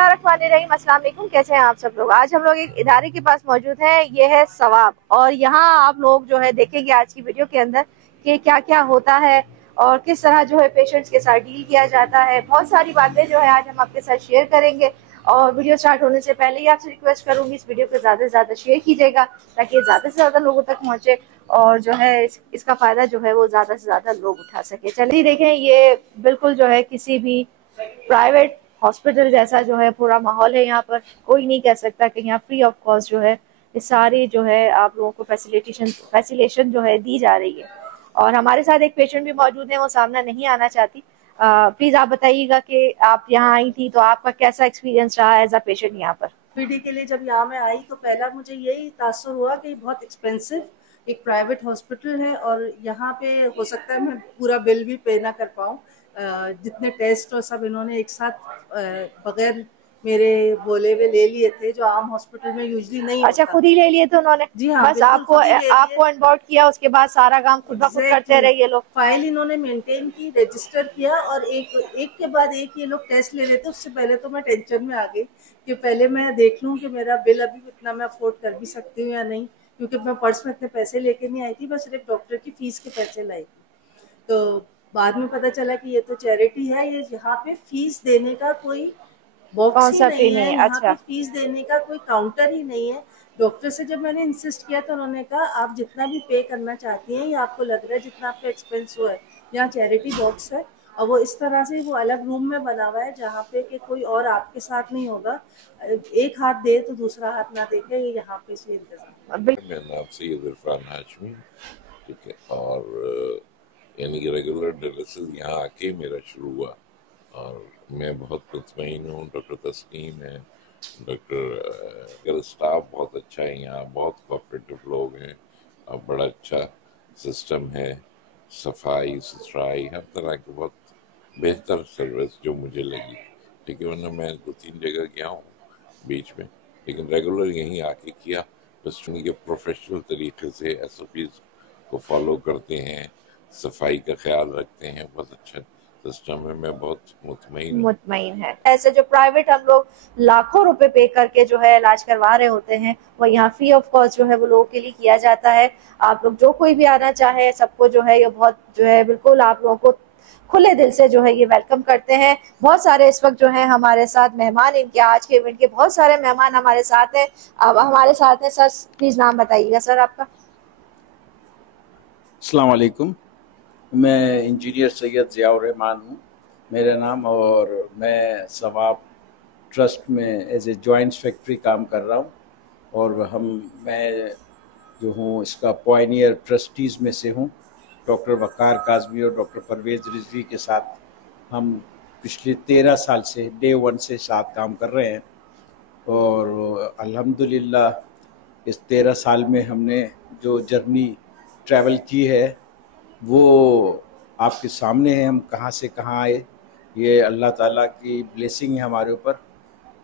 बिस्मिल्लाहिर्रहमानिर्रहीम, अस्सलाम वालेकुम। कैसे हैं आप सब लोग। आज हम लोग एक इदारे के पास मौजूद हैं, ये है सवाब। और यहाँ आप लोग जो है देखेंगे आज की वीडियो के अंदर कि क्या क्या होता है और किस तरह जो है पेशेंट्स के साथ डील किया जाता है। बहुत सारी बातें जो है आज हम आपके साथ शेयर करेंगे। और वीडियो स्टार्ट होने से पहले ही आपसे रिक्वेस्ट करूंगी इस वीडियो को ज़्यादा से ज़्यादा शेयर कीजिएगा ताकि ये ज़्यादा से ज़्यादा लोगों तक पहुँचे और जो है इसका फ़ायदा जो है वो ज़्यादा से ज़्यादा लोग उठा सके। चलिए देखें, ये बिल्कुल जो है किसी भी प्राइवेट हॉस्पिटल जैसा जो है पूरा माहौल है। यहाँ पर कोई नहीं कह सकता कि यहाँ फ्री ऑफ कॉस्ट जो है ये सारी जो है आप लोगों को फैसिलेशन जो है दी जा रही है। और हमारे साथ एक पेशेंट भी मौजूद है, वो सामने नहीं आना चाहती। प्लीज आप बताइएगा कि आप यहाँ आई थी तो आपका कैसा एक्सपीरियंस रहा एज अ पेशेंट यहाँ पर। पीडी के लिए जब यहाँ मैं आई तो पहला मुझे यही तासुर हुआ कि बहुत एक्सपेंसिव एक प्राइवेट हॉस्पिटल है और यहाँ पे हो सकता है मैं पूरा बिल भी पे ना कर पाऊँ। जितने टेस्ट और सब इन्होंने एक साथ बगैर मेरे बोले हुए ले लिए थे, जो आम हॉस्पिटल में यूजुअली नहीं अच्छा, होता। खुद ही ले लिए थे उन्होंने? जी हाँ, बस आपको ऑनबोर्ड किया, उसके बाद सारा काम खुद ब खुद करते रहे ये लोग। फाइल इन्होंने मेंटेन की, रजिस्टर किया और एक के बाद एक ये लोग टेस्ट ले लेते। उससे पहले तो मैं टेंशन में आ गई कि पहले मैं देख लूं कि मेरा बिल अभी इतना मैं अफोर्ड कर भी सकती हूँ या नहीं, क्योंकि मैं पर्स में इतने पैसे लेके नहीं आई थी, मैं सिर्फ डॉक्टर की फीस के पैसे लाई थी। तो बाद में पता चला कि ये तो चैरिटी है, ये यहाँ पे फीस देने का कोई बॉक्स ही नहीं है, यहाँ अच्छा। पे फीस देने का कोई काउंटर ही नहीं है। डॉक्टर से जब मैंने इंसिस्ट किया तो उन्होंने कहा आप जितना भी पे करना चाहती हैं, या आपको लग रहा है जितना आपका एक्सपेंस हुआ है, यहाँ चैरिटी बॉक्स है। और वो इस तरह से वो अलग रूम में बना हुआ है जहाँ पे कि कोई और आपके साथ नहीं होगा, एक हाथ दे तो दूसरा हाथ ना देखे, ये यहाँ पे से इंतजाम। मेरा नाम सैयद इरफान हाशमी, ठीक है। और यानी कि रेगुलर डायलिसिस यहाँ आके मेरा शुरू हुआ और मैं बहुत मुतमईन हूँ। डॉक्टर तस्नीम है, डॉक्टर स्टाफ बहुत अच्छा है, यहाँ बहुत कोऑपरेटिव लोग हैं और बड़ा अच्छा सिस्टम है। सफाई सुथराई हर तरह की बहुत बेहतर सर्विस जो मुझे लगी, ठीक है। वरना मैं 2-3 जगह गया हूँ बीच में, लेकिन रेगुलर यहीं आके किया। बस उनके प्रोफेशनल तरीके से SOPs को फॉलो करते हैं, सफाई का ख्याल रखते हैं, बहुत अच्छा सिस्टम है। मैं बहुत मुतमईन है। ऐसे जो प्राइवेट हम लोग लाखों रुपए पे करके जो है इलाज करवा रहे होते हैं, वो यहाँ फ्री ऑफ कॉस्ट जो है वो लोगों के लिए किया जाता है। आप लोग जो कोई भी आना चाहे सबको जो है ये बहुत जो है बिल्कुल आप लोगों को खुले दिल से जो है ये वेलकम करते हैं। बहुत सारे इस वक्त जो है हमारे साथ मेहमान, इनके आज के इवेंट के बहुत सारे मेहमान हमारे साथ हैं। अब हमारे साथ हैं सर, प्लीज नाम बताइएगा सर आपका। अस्सलाम वालेकुम, मैं इंजीनियर सैयद ज़ियाउर रहमान हूँ मेरा नाम, और मैं सवाब ट्रस्ट में एज ए जॉइंट सेक्रेटरी काम कर रहा हूँ। और मैं जो हूँ इसका पॉइनियर ट्रस्टीज़ में से हूँ। डॉक्टर वक़ार काज़मी और डॉक्टर परवेज़ रिजवी के साथ हम पिछले 13 साल से डे 1 से साथ काम कर रहे हैं। और अल्हम्दुलिल्लाह इस 13 साल में हमने जो जर्नी ट्रैवल की है वो आपके सामने है। हम कहाँ से कहाँ आए, ये अल्लाह ताला की ब्लेसिंग है हमारे ऊपर,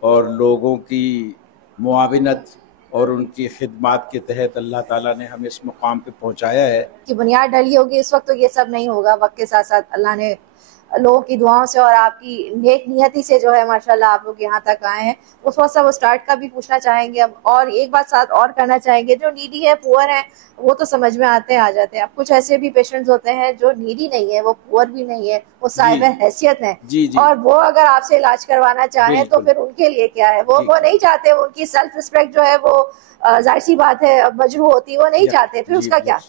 और लोगों की मुआविनत और उनकी खिदमत के तहत अल्लाह ताला ने हमें इस मुकाम पे पहुंचाया है। कि बुनियाद डली होगी इस वक्त तो ये सब नहीं होगा। वक्त के साथ साथ अल्लाह ने लोगों की दुआओं से और आपकी नेक नियति से जो है माशाल्लाह आप लोग यहाँ तक आए हैं। उस वक्त सब स्टार्ट का भी पूछना चाहेंगे अब, और एक बात साथ और करना चाहेंगे, जो नीडी है पुअर है वो तो समझ में आते हैं आ जाते हैं। अब कुछ ऐसे भी पेशेंट्स होते हैं जो नीडी नहीं है, वो पुअर भी नहीं है, वो साहिब हैसियत है, और वो अगर आपसे इलाज करवाना चाहें तो फिर उनके लिए क्या है, वो नहीं चाहते, उनकी सेल्फ रिस्पेक्ट जो है वो जाहिर सी बात है मजरू होती है, वो नहीं चाहते, फिर उसका क्या।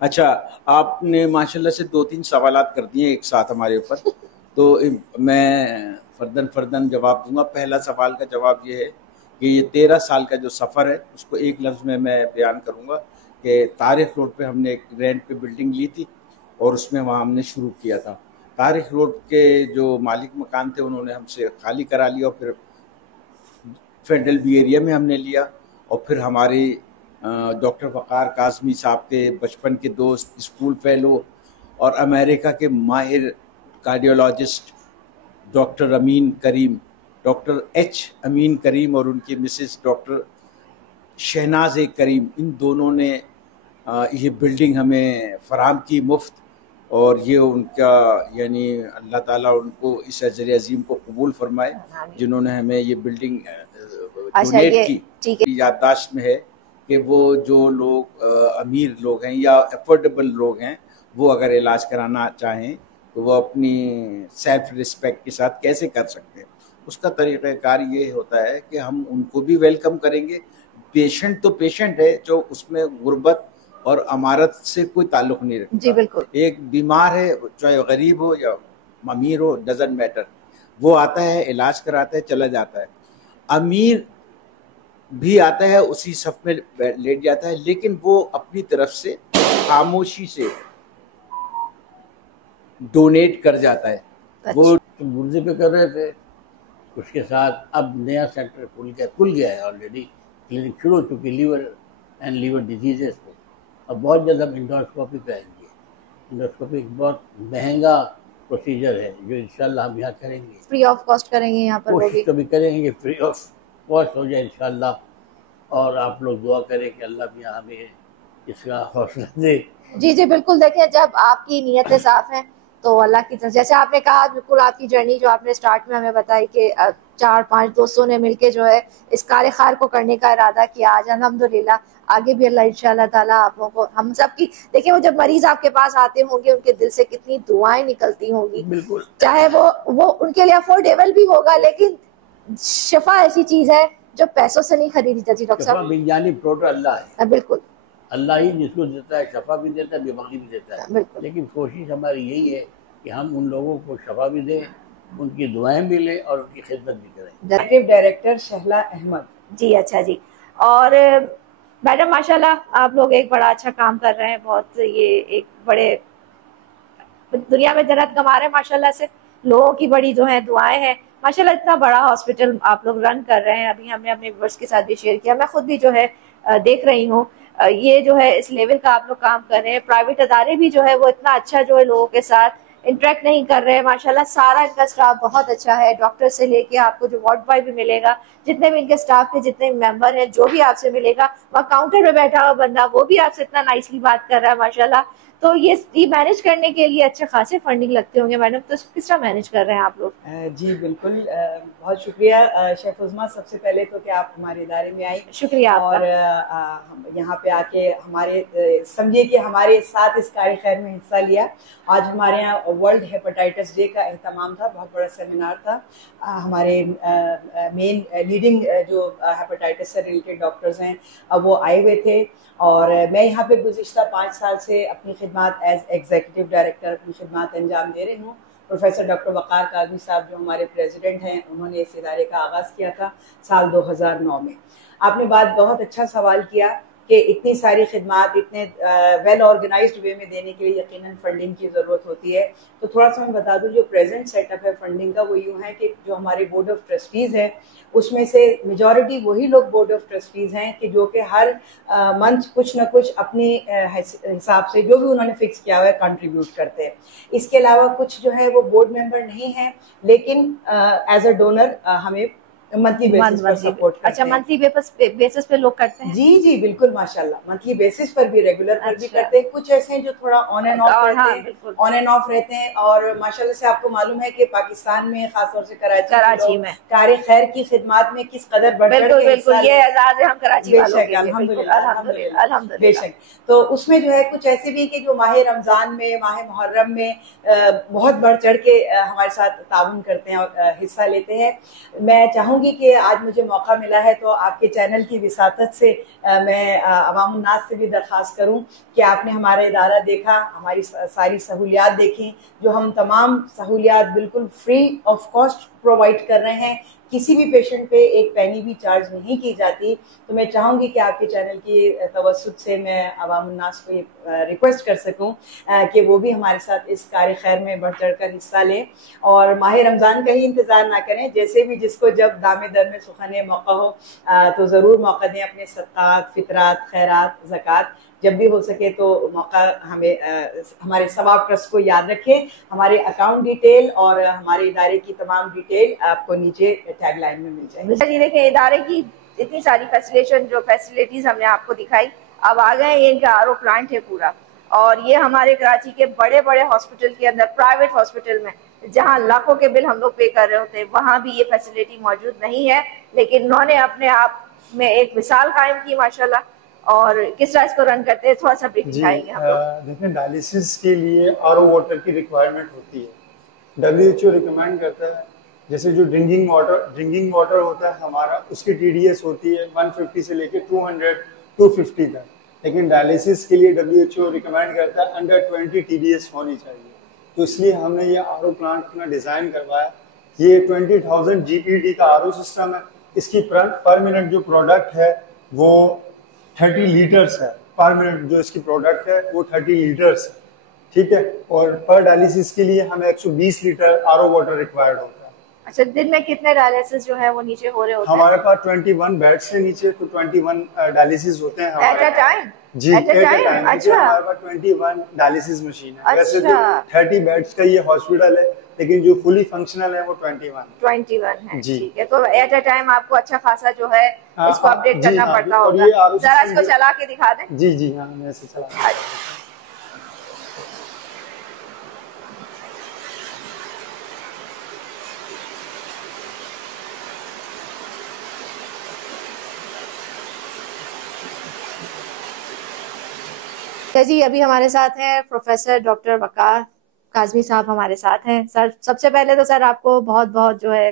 अच्छा, आपने माशाल्लाह से 2-3 सवालात कर दिए एक साथ हमारे ऊपर, तो मैं फर्दन जवाब दूंगा। पहला सवाल का जवाब ये है कि ये 13 साल का जो सफ़र है उसको एक लफ्ज़ में मैं बयान करूंगा कि तारिक रोड पे हमने एक रेंट पे बिल्डिंग ली थी और उसमें वहाँ हमने शुरू किया था। तारिक रोड के जो मालिक मकान थे उन्होंने हमसे खाली करा लिया और फिर फेडरल बी एरिया में हमने लिया। और फिर हमारे डॉक्टर वक़ार काज़मी साहब के बचपन के दोस्त, स्कूल फेलो और अमेरिका के माहिर कार्डियोलॉजिस्ट डॉक्टर अमीन करीम, डॉक्टर H अमीन करीम और उनकी मिसेस डॉक्टर शहनाज करीम, इन दोनों ने ये बिल्डिंग हमें फराहम की मुफ्त। और ये उनका यानी अल्लाह ताला उनको इस अजर अजीम को कबूल फरमाए जिन्होंने हमें ये बिल्डिंग डोनेट की। ठीक है, याददाश्त में है कि वो जो लोग अमीर लोग हैं या अफोर्डेबल लोग हैं वो अगर इलाज कराना चाहें तो वो अपनी सेल्फ रिस्पेक्ट के साथ कैसे कर सकते हैं। उसका तरीक़ाकार ये होता है कि हम उनको भी वेलकम करेंगे। पेशेंट तो पेशेंट है, जो उसमें गुर्बत और अमारत से कोई ताल्लुक़ नहीं रखता। जी बिल्कुल। एक बीमार है, चाहे गरीब हो या अमीर हो, डजंट मैटर, वो आता है, इलाज कराता है, चला जाता है। अमीर भी आता है, उसी सफ में लेट जाता है, लेकिन वो अपनी तरफ से खामोशी से डोनेट कर जाता है। अच्छा। वो गुर्दे पे कर रहे थे, उसके साथ अब नया सेक्टर खुल गया है ऑलरेडी, क्लिनिक शुरू हो चुकी लीवर एंड लीवर डिजीजेस को। अब बहुत जल्द हम इंडोस्कोपी पे आएंगे। इंडोस्कोपी एक बहुत महंगा प्रोसीजर है जो इंशाल्लाह हम यहाँ करेंगे, फ्री ऑफ कॉस्ट करेंगे यहाँ पर। कोशिश तो भी करेंगे कि फ्री ऑफ कॉस्ट हो जाए इंशाल्लाह। और आप लोग दुआ करें कि अल्लाह भी हमें इसका हौसला दे। जी जी बिल्कुल। देखें, जब आपकी नीयतें साफ हैं तो अल्लाह की तरफ, जैसे आपने कहा, बिल्कुल आपकी जर्नी जो आपने स्टार्ट में हमें बताई कि 4-5 दोस्तों ने मिलके जो है इस कार्य खार को करने का इरादा किया। आज अल्हम्दुलिल्लाह आगे भी अल्लाह इंशाअल्लाह ताला आप लोगों को, हम सब की, देखिए वो जब मरीज आपके पास आते होंगे उनके दिल से कितनी दुआएं निकलती होंगी। बिल्कुल, चाहे वो उनके लिए अफोर्डेबल भी होगा, लेकिन शिफा ऐसी चीज है जो पैसों से नहीं खरीदी जाती। डॉक्टर साहब, बिनजानी प्रोटर अल्लाह है। बिल्कुल, अल्लाह ही जिसको देता है, शफा भी देता है, बीमारी भी देता है। बिल्कुल। लेकिन कोशिश हमारी यही है कि हम उन लोगों को शफा भी दें, उनकी दुआएं भी लें और उनकी खिदमत भी करें। एक्टिव डायरेक्टर शहला अहमद जी अच्छा जी। और मैडम माशाल्लाह आप लोग एक बड़ा अच्छा काम कर रहे हैं, बहुत ये एक बड़े दुनिया में जन्नत कमा रहे हैं माशाल्लाह से। लोगों की बड़ी जो है दुआएं हैं माशाल्लाह। इतना बड़ा हॉस्पिटल आप लोग रन कर रहे हैं, अभी हमने अपने व्यूअर्स के साथ भी शेयर किया, मैं खुद भी जो है देख रही हूँ। ये जो है इस लेवल का आप लोग काम कर रहे हैं। प्राइवेट अदारे भी जो है वो इतना अच्छा जो है लोगों के साथ इंटरेक्ट नहीं कर रहे हैं माशाल्लाह। सारा इनका स्टाफ बहुत अच्छा है, डॉक्टर से लेके आपको जो वार्ड बॉय भी मिलेगा, जितने भी इनके स्टाफ के जितने मेंबर हैं, जो भी आपसे मिलेगा, वहाँ काउंटर पे बैठा हुआ बंदा वो भी आपसे इतना नाइसली बात कर रहा है माशाल्लाह। तो ये मैनेज करने के लिए अच्छे खासे फंडिंग लगते होंगे मैडम, तो किस तरह मैनेज कर रहे हैं आप लोग? जी बिल्कुल, बहुत शुक्रिया शेफ उज़मा, सबसे पहले तो कि आप हमारे इदारे में आई। शुक्रिया आपका। और यहाँ पे आके हमारे समझिए कि हमारे साथ इस कार्य खैर में हिस्सा लिया। आज हमारे यहाँ वर्ल्ड हेपेटाइटिस डे का एहतमाम था, बहुत बड़ा सेमिनार था। हमारे मेन लीडिंग जो हेपेटाइटिस से रिलेटेड डॉक्टर्स हैं अब वो आए हुए थे। और मैं यहाँ पे गुज़िश्ता 5 साल से अपनी खिदमत एज एग्जीक्यूटिव डायरेक्टर अपनी खिदमत अंजाम दे रही हूँ। प्रोफेसर डॉक्टर वक़ार काज़मी साहब जो हमारे प्रेसिडेंट हैं, उन्होंने इस इदारे का आगाज़ किया था साल 2009 में। आपने बात बहुत अच्छा सवाल किया कि इतनी सारी खिदमत इतने वेल ऑर्गेनाइज्ड वे में देने के लिए यकीनन फंडिंग की ज़रूरत होती है। तो थोड़ा सा मैं बता दूं, जो प्रेजेंट सेटअप है फंडिंग का वो यूँ है कि जो हमारे बोर्ड ऑफ ट्रस्टीज़ हैं उसमें से मेजॉरिटी वही लोग बोर्ड ऑफ ट्रस्टीज़ हैं कि जो कि हर मंथ कुछ ना कुछ अपने हिसाब से जो भी उन्होंने फिक्स किया हुआ है कंट्रीब्यूट करते हैं। इसके अलावा कुछ जो है वो बोर्ड मेंबर नहीं है, लेकिन एज अ डोनर हमें मंथली बेसिस पर सपोर्ट करते हैं। अच्छा, मंथली बेसिस पे लोग करते हैं? जी जी बिल्कुल, माशाल्लाह मंथली बेसिस पर भी, रेगुलर पर भी करते हैं। कुछ ऐसे हैं जो थोड़ा ऑन एंड ऑफ रहते हैं। और माशाल्लाह से आपको मालूम है कि पाकिस्तान में खासतौर से कराची में कार्य खैर की खिदमत में किस कदर बढ़ चढ़ के हिस्सा ये एजाज़ है हम कराची वालों के, अल्हम्दुलिल्लाह बेशक। तो उसमें जो है कुछ ऐसे भी कि जो माह रमजान में, माह मुहर्रम में बहुत बढ़ चढ़ के हमारे साथ ताउन करते हैं और हिस्सा लेते हैं। मैं चाहूँगी कि आज मुझे मौका मिला है तो आपके चैनल की विसातत से मैं अवाम उन्नास से भी दरख्वास्त करूं कि आपने हमारा इदारा देखा, हमारी सारी सहूलियात देखी, जो हम तमाम सहूलियात बिल्कुल फ्री ऑफ कॉस्ट प्रोवाइड कर रहे हैं। किसी भी पेशेंट पे एक पैनी भी चार्ज नहीं की जाती। तो मैं चाहूँगी कि आपके चैनल की तवस्सुत से मैं अवाम उन्नास को ये रिक्वेस्ट कर सकूँ कि वो भी हमारे साथ इस कार्य खैर में बढ़ चढ़ कर हिस्सा लें और माह रमज़ान का ही इंतज़ार ना करें। जैसे भी जिसको जब दामे दर में सुखाने मौका हो तो ज़रूर मौका दें, अपने सदक़ात, फितरात, खैरात, ज़कात जब भी हो सके तो मौका हमें हमारे सवाब ट्रस्ट को याद रखें। हमारे अकाउंट डिटेल और हमारे इदारे की तमाम डिटेल आपको नीचे टैगलाइन में मिल जाएगी। देखिए, इदारे की इतनी सारी फैसिलिटीज हमने आपको दिखाई। अब आ गए, ये इनका आरओ प्लांट है पूरा, और ये हमारे कराची के बड़े बड़े हॉस्पिटल के अंदर, प्राइवेट हॉस्पिटल में जहां लाखों के बिल हम लोग पे कर रहे होते हैं, वहां भी ये फैसिलिटी मौजूद नहीं है। लेकिन उन्होंने अपने आप में एक मिसाल कायम की माशाल्लाह। और किस तरह इसको रन करते हैं थोड़ा सा ब्रीफ दिखाएंगे हम लोग। देखिए, डायलिसिस के लिए आरओ वाटर की रिक्वायरमेंट होती है। डब्ल्यूएचओ रिकमेंड करता है, जैसे जो ड्रिंकिंग वाटर होता है हमारा, उसकी टीडीएस होती है 150 से लेके 250 तक। लेकिन डायलिसिस के लिए डब्ल्यूएचओ रिकमेंड करता है अंडर 20 टीडीएस होनी चाहिए। तो इसलिए हमने ये आरओ प्लांट अपना डिजाइन करवाया। ये 20,000 जीपीडी का आरओ सिस्टम है। इसकी पर मिनट जो प्रोडक्ट है वो 30 लीटर्स है। पर मिनट जो इसकी प्रोडक्ट है वो 30 लीटर्स है, ठीक है। और पर डायलिसिस के लिए हमें 120 लीटर आरओ वाटर रिक्वायर्ड होता है। अच्छा, दिन में कितने डायलिसिस जो है वो नीचे हो रहे होते हैं? हमारे पास 21 बेड्स है नीचे, तो 21 डायलिसिस होते हैं एट अ टाइम। जी, एट अ टाइम। अच्छा, हमारे पास 21 डायलिसिस मशीन है। वैसे तो 30 बेड्स का ये हॉस्पिटल है, लेकिन जो फुली फंक्शनल है वो 21 है। जी, ठीक है। तो एट अ टाइम आपको अच्छा खासा जो है इसको अपडेट करना पड़ता होगा। जरा इसको चला के दिखा दें। जी जी हाँ, मैं ऐसे चला। जी, अभी हमारे साथ हैं प्रोफेसर डॉक्टर वकार काजमी साहब हमारे साथ हैं। सर, सबसे पहले तो सर आपको बहुत बहुत जो है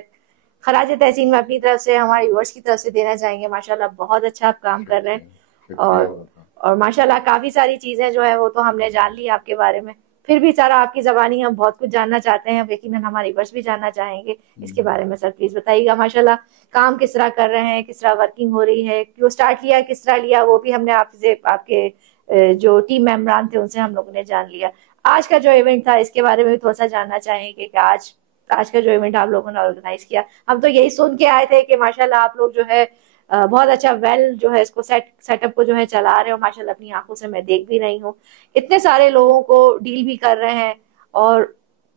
खराज तहसीन में अपनी तरफ से, हमारे व्यूअर्स की तरफ से देना चाहेंगे। माशाल्लाह बहुत अच्छा आप काम कर रहे हैं और माशाल्लाह काफी सारी चीजें जो है वो तो हमने जान ली आपके बारे में। फिर भी सर आपकी जबानी हम बहुत कुछ जानना चाहते हैं, यकीनन हमारे व्यूअर्स भी जानना चाहेंगे इसके बारे में। सर प्लीज बताइएगा माशाल्लाह काम किस तरह कर रहे हैं, किस तरह वर्किंग हो रही है, क्यों स्टार्ट किया, किस तरह लिया, वो भी हमने आपसे, आपके जो टीम मेंबरान थे उनसे हम लोगों ने जान लिया। आज का जो इवेंट था इसके बारे में भी थोड़ा सा जानना चाहेंगे कि आज का जो इवेंट आप लोगों ने ऑर्गेनाइज किया, हम तो यही सुन के आए थे कि माशाल्लाह आप लोग जो है बहुत अच्छा जो है इसको सेटअप को जो है चला रहे हो। माशाल्लाह अपनी आंखों से मैं देख भी रही हूँ, इतने सारे लोगों को डील भी कर रहे हैं। और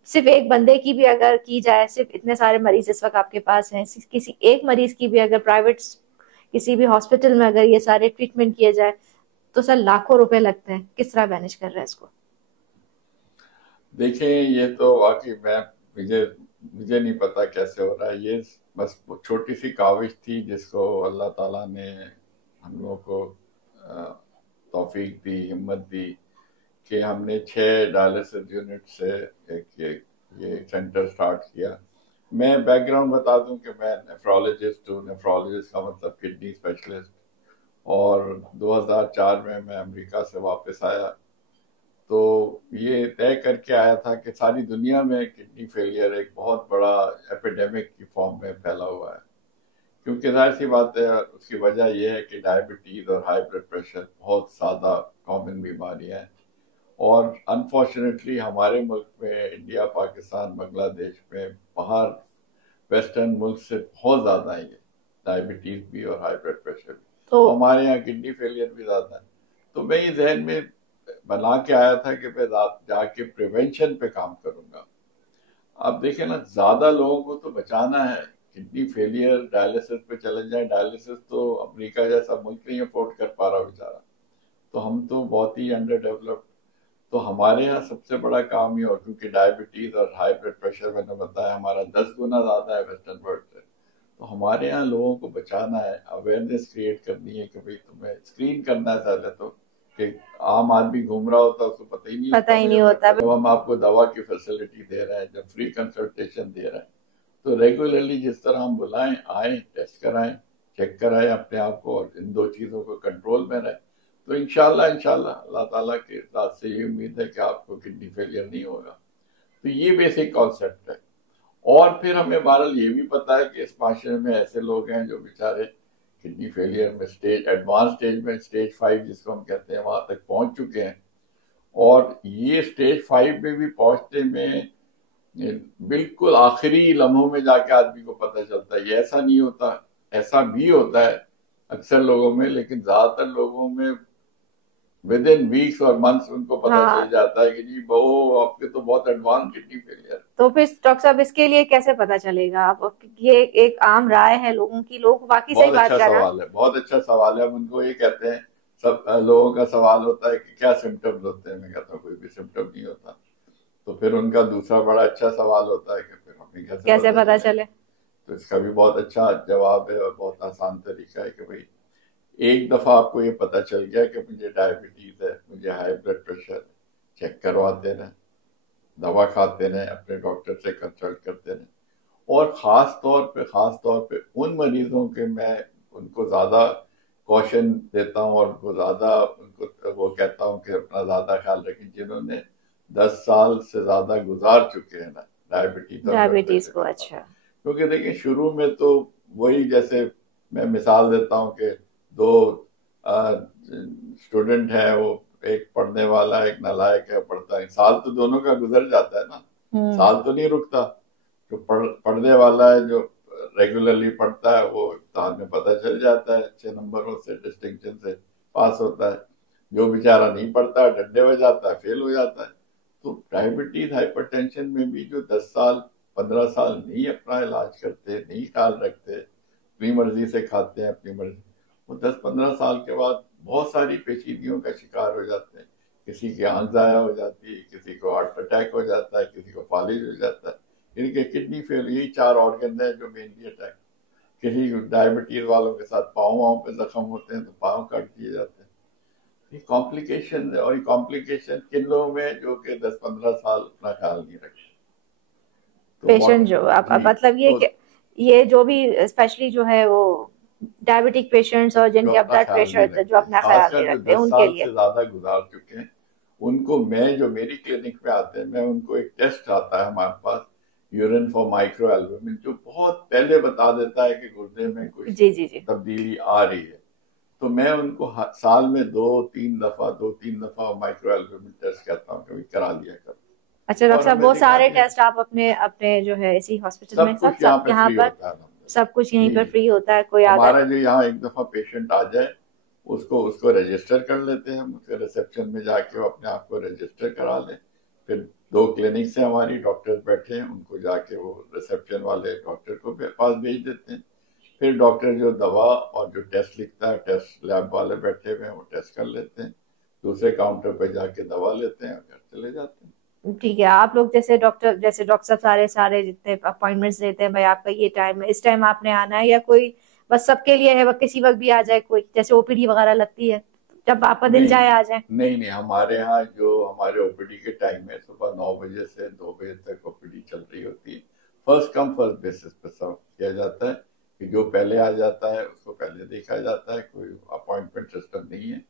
सिर्फ एक बंदे की भी अगर की जाए, सिर्फ इतने सारे मरीज इस वक्त आपके पास हैं, किसी एक मरीज की भी अगर प्राइवेट किसी भी हॉस्पिटल में अगर ये सारे ट्रीटमेंट किए जाए तो सर लाखों रुपए लगते हैं। किस तरह मैनेज कर रहे हैं इसको? देखिए, ये तो वाकई मुझे नहीं पता कैसे हो रहा है। ये बस छोटी सी काविश थी जिसको अल्लाह ताला ने हम लोगों को तौफीक दी, हिम्मत दी कि हमने 6 डायलिसिस यूनिट से ये सेंटर स्टार्ट किया। मैं बैकग्राउंड बता दूं कि मैं नेफ्रोलॉजिस्ट हूँ। नेफ्रोलॉजिस्ट का मतलब किडनी स्पेशलिस्ट। और 2004 में मैं अमेरिका से वापस आया तो ये तय करके आया था कि सारी दुनिया में किडनी फेलियर एक बहुत बड़ा एपिडेमिक की फॉर्म में फैला हुआ है। क्योंकि जाहिर सी बात है, उसकी वजह यह है कि डायबिटीज और हाई ब्लड प्रेशर बहुत ज़्यादा कॉमन बीमारियां हैं। और अनफॉर्चुनेटली हमारे मुल्क में, इंडिया, पाकिस्तान, बांग्लादेश में, बाहर वेस्टर्न मुल्क से बहुत ज़्यादा है डायबिटीज भी और हाई ब्लड प्रेशर भी। तो हमारे यहाँ किडनी फेलियर भी ज़्यादा है। तो मैं ये जहन में बना के आया था कि मैं जाके प्रिवेंशन पे काम करूंगा। अब देखें ना, ज्यादा लोगों को तो बचाना है। किडनी फेलियर डायलिसिस पे चले जाए, डायलिसिस तो अमेरिका जैसा मुल्क नहीं अफोर्ड कर पा रहा बेचारा, तो हम तो बहुत ही अंडर डेवलप्ड। तो हमारे यहाँ सबसे बड़ा काम ही, और क्योंकि डायबिटीज और हाई ब्लड प्रेशर मैंने बताया हमारा 10 गुना ज्यादा है वेस्टर्न वर्ल्ड से, तो हमारे यहाँ लोगों को बचाना है, अवेयरनेस क्रिएट करनी है कि भाई तुम्हें स्क्रीन करना है। पहले तो कि आम आदमी घूम रहा होता है उसको पता ही नहीं होता। जब हम आपको दवा की फैसिलिटी दे रहे हैं, जब फ्री कंसल्टेशन दे रहे हैं, तो रेगुलरली जिस तरह हम बुलाएं, आए, टेस्ट कराएं, चेक कराएं अपने आप को, और इन 2 चीजों को कंट्रोल में रहे, तो इंशाल्लाह अल्लाह ताला के साथ से ये उम्मीद है कि आपको किडनी फेलियर नहीं होगा। तो ये बेसिक कॉन्सेप्ट है। और फिर हमें बहरहाल ये भी पता है कि इस माशरे में ऐसे लोग हैं जो बेचारे किडनी फेलियर में एडवांस स्टेज में, स्टेज 5 जिसको हम कहते हैं, वहां तक पहुंच चुके हैं। और ये स्टेज 5 में भी पहुंचने में बिल्कुल आखिरी लम्हों में जाके आदमी को पता चलता है। ये ऐसा नहीं होता, ऐसा भी होता है अक्सर लोगों में, लेकिन ज्यादातर लोगों में विद इन वीक्स और मंथ्स उनको पता चल जाता है कि जी वो आपके तो बहुत एडवांस किडनी फेलियर। तो फिर डॉक्टर साहब इसके लिए कैसे पता चलेगा? आप ये एक आम राय है लोगों की, लोग वाकई सही बात कर रहे हैं। बहुत अच्छा सवाल है। हम उनको ये कहते हैं सब लोगों का सवाल होता है कि क्या सिम्टम्स होते हैं। मैं कहता हूँ कोई भी सिम्टम नहीं होता। तो फिर उनका दूसरा बड़ा अच्छा सवाल होता है कि फिर हमें कैसे पता चले। तो इसका भी बहुत अच्छा जवाब है और बहुत आसान तरीका है कि भाई एक दफा आपको ये पता चल गया कि मुझे डायबिटीज है, मुझे हाई ब्लड प्रेशर है, चेक करवाते रहें, दवा खाते रहें, अपने डॉक्टर से कंसल्ट करते रहें। और खास तौर पे उन मरीजों के मैं उनको ज्यादा कॉशन देता हूँ और उनको ज्यादा उनको वो कहता हूँ कि अपना ज्यादा ख्याल रखें जिन्होंने 10 साल से ज्यादा गुजार चुके हैं ना डायबिटीज को। अच्छा, क्योंकि देखिए शुरू में तो वही, जैसे मैं मिसाल देता हूँ कि दो स्टूडेंट है, वो एक पढ़ने वाला एक नालायक है, पढ़ता है, साल तो दोनों का गुजर जाता है ना, साल तो नहीं रुकता। जो पढ़ने वाला है, जो रेगुलरली पढ़ता है, वो इम्तिहान में पता चल जाता है, अच्छे नंबरों से डिस्टिंक्शन से पास होता है। जो बेचारा नहीं पढ़ता डंडे हो जाता है, फेल हो जाता है। तो डायबिटीज हाइपरटेंशन में भी जो 10 साल 15 साल नहीं अपना इलाज करते, नहीं ख्याल रखते, अपनी मर्जी से खाते हैं अपनी मर्जी, वो 10-15 साल के बाद बहुत सारी पेचीदगियों का शिकार हो जाते हैं। किसी की आंख जाया हो जाती है, किसी को हार्ट अटैक हो जाता है, किसी को फालिज हो जाता है, इनके किडनी फेल, यही 4 ऑर्गन है जो मेनली अटैक। किसी डायबिटीज वालों के साथ पाँव पे जख्म होते हैं तो पाँव काट दिए जाते हैं। ये कॉम्प्लिकेशन है, और ये कॉम्प्लिकेशन किन लोगों में जो कि 10-15 साल अपना ख्याल नहीं रखते। तो पेशेंट जो मतलब ये जो भी स्पेशली जो है वो डायबिटिक पेशेंट्स और जिनके ब्लड प्रेशर जो अपना ख्याल नहीं रखते, उनके लिए ज्यादा गुजार चुके हैं, उनको मैं जो मेरी क्लिनिक पे आते हैं, मैं उनको एक टेस्ट आता है हमारे पास, यूरिन फॉर माइक्रो एल्बुमिन, जो बहुत पहले बता देता है कि गुर्दे में कुछ तब्दीली आ रही है। तो मैं उनको साल में 2-3 दफा माइक्रो एल्बुमिन टेस्ट कहता हूँ, कभी करा लिया कर। अच्छा डॉक्टर साहब, वो सारे टेस्ट आप अपने जो है इसी हॉस्पिटल में सब यहाँ पर सब कुछ यहीं पर फ्री होता है? कोई हमारा जो यहाँ एक दफा पेशेंट आ जाए उसको रजिस्टर कर लेते हैं हम, उसके रिसेप्शन में जाके वो अपने आप को रजिस्टर करा लें। फिर 2 क्लिनिक से हमारी डॉक्टर्स बैठे हैं, उनको जाके वो रिसेप्शन वाले डॉक्टर को पास भेज देते हैं। फिर डॉक्टर जो दवा और जो टेस्ट लिखता है, टेस्ट लैब वाले बैठे हुए हैं, वो टेस्ट कर लेते हैं, दूसरे काउंटर पे जाके दवा लेते हैं और घर चले जाते हैं। ठीक है। आप लोग जैसे डॉक्टर साहब सारे जितने अपॉइंटमेंट्स देते हैं, भाई आपका ये टाइम है, इस टाइम आपने आना है, या कोई बस सबके लिए है, किसी वक्त भी आ जाए, कोई जैसे ओपीडी वगैरह लगती है जब आपका दिल जाए आ जाए? नहीं, हमारे यहाँ जो हमारे ओपीडी के टाइम है, सुबह 9 बजे से 2 बजे तक ओपीडी चल रही होती है। फर्स्ट कम फर्स्ट बेसिस पे सब किया जाता है कि जो पहले आ जाता है उसको पहले देखा जाता है, कोई अपॉइंटमेंट सिस्टम नहीं है।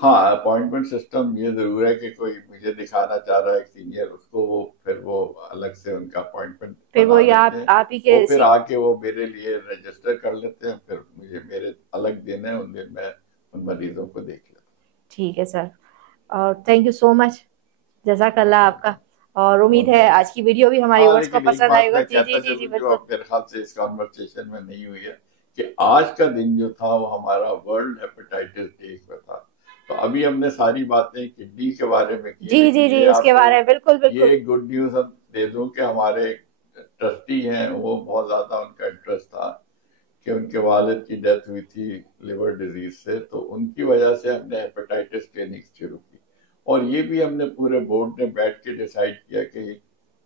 हाँ, अपॉइंटमेंट सिस्टम ये जरूर है कि कोई मुझे दिखाना चाह रहा है सीनियर, उसको वो अलग से उनका अपॉइंटमेंट, फिर वो आप ही के फिर आके वो मेरे लिए रजिस्टर कर लेते हैं, फिर मुझे मेरे अलग दिन है, उन दिन मैं उन मरीजों को देख लेता हूँ। ठीक है सर, और थैंक यू सो मच, जज़ाकल्लाह आपका। और उम्मीद है आज की वीडियो भी हमारी व्यूअर्स को पसंद आएगा। जी बिल्कुल। मेरे ख्याल से इस कॉन्वर्सेशन में नहीं हुई है कि आज का दिन जो था वो हमारा वर्ल्ड हेपेटाइटिस डे पे था। तो अभी हमने सारी बातें किडनी के बारे में की। जी उसके बारे में बिल्कुल। ये एक गुड न्यूज हम दे दूं कि हमारे ट्रस्टी हैं, वो बहुत ज्यादा उनका इंटरेस्ट था कि उनके वालिद की डेथ हुई थी लिवर डिजीज से, तो उनकी वजह से हमने हेपेटाइटिस क्लिनिक शुरू की। और ये भी हमने पूरे बोर्ड ने बैठ के डिसाइड किया कि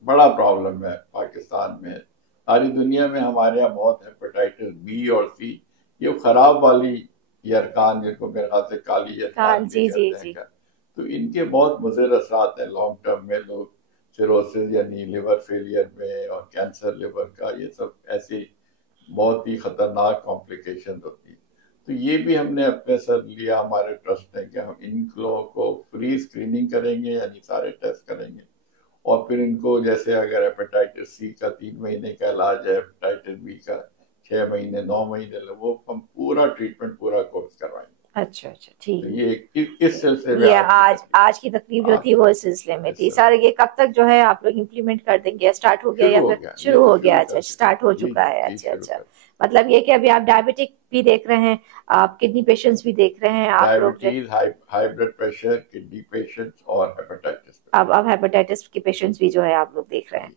बड़ा प्रॉब्लम है पाकिस्तान में, सारी दुनिया में, हमारे यहाँ बहुत हेपेटाइटिस बी और सी, ये खराब वाली यरकान, जिनको मेरे ख्याल से काली यरकान भी कहते हैं, तो इनके बहुत मुज़िर असरात हैं लॉन्ग टर्म में। लोग सिरोसिस यानी लिवर फेलियर में और कैंसर लिवर का, ये सब ऐसी बहुत ही खतरनाक कॉम्प्लिकेशन होती है। तो ये भी हमने अपने सर लिया हमारे ट्रस्ट ने कि हम इन लोगों को फ्री स्क्रीनिंग करेंगे, यानी सारे टेस्ट करेंगे, और फिर इनको जैसे अगर हेपेटाइटिस सी का 3 महीने का इलाज है, हेपेटाइटिस बी का 6 महीने 9 महीने, वो हम पूरा ट्रीटमेंट पूरा कोर्स करवाएंगे। अच्छा ठीक है। ये किस सिलसिले में? ये आज की तकलीफ जो थी वो इस सिलसिले में थी सर। ये कब तक जो है आप लोग इम्प्लीमेंट कर देंगे? स्टार्ट हो गया या फिर शुरू हो गया? अच्छा, स्टार्ट हो चुका है। अच्छा, मतलब ये कि अभी आप डायबिटिक भी देख रहे हैं, आप किडनी पेशेंट्स भी देख रहे हैं, आप लोग high blood pressure, kidney patients और हेपेटाइटिस, अब हेपेटाइटिस के पेशेंट्स भी जो है आप लोग देख रहे हैं।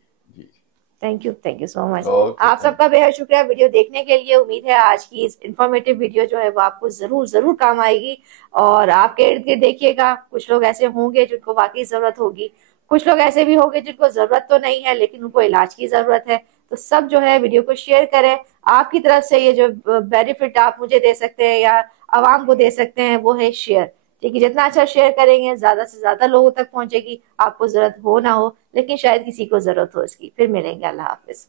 Thank you so much. Okay, आप सबका बेहद शुक्रिया वीडियो देखने के लिए। उम्मीद है आज की इस इंफॉर्मेटिव वीडियो जो है वो आपको जरूर जरूर काम आएगी। और आपके इर्द गिर्द देखिएगा, कुछ लोग ऐसे होंगे जिनको वाकई जरूरत होगी, कुछ लोग ऐसे भी होंगे जिनको जरूरत तो नहीं है लेकिन उनको इलाज की जरूरत है। तो सब जो है वीडियो को शेयर करें। आपकी तरफ से ये जो बेनिफिट आप मुझे दे सकते हैं या आवाम को दे सकते हैं वो है शेयर। ठीक है, जितना अच्छा शेयर करेंगे ज्यादा से ज्यादा लोगों तक पहुंचेगी। आपको जरूरत हो ना हो लेकिन शायद किसी को जरूरत हो इसकी। फिर मिलेंगे, अल्लाह हाफिज।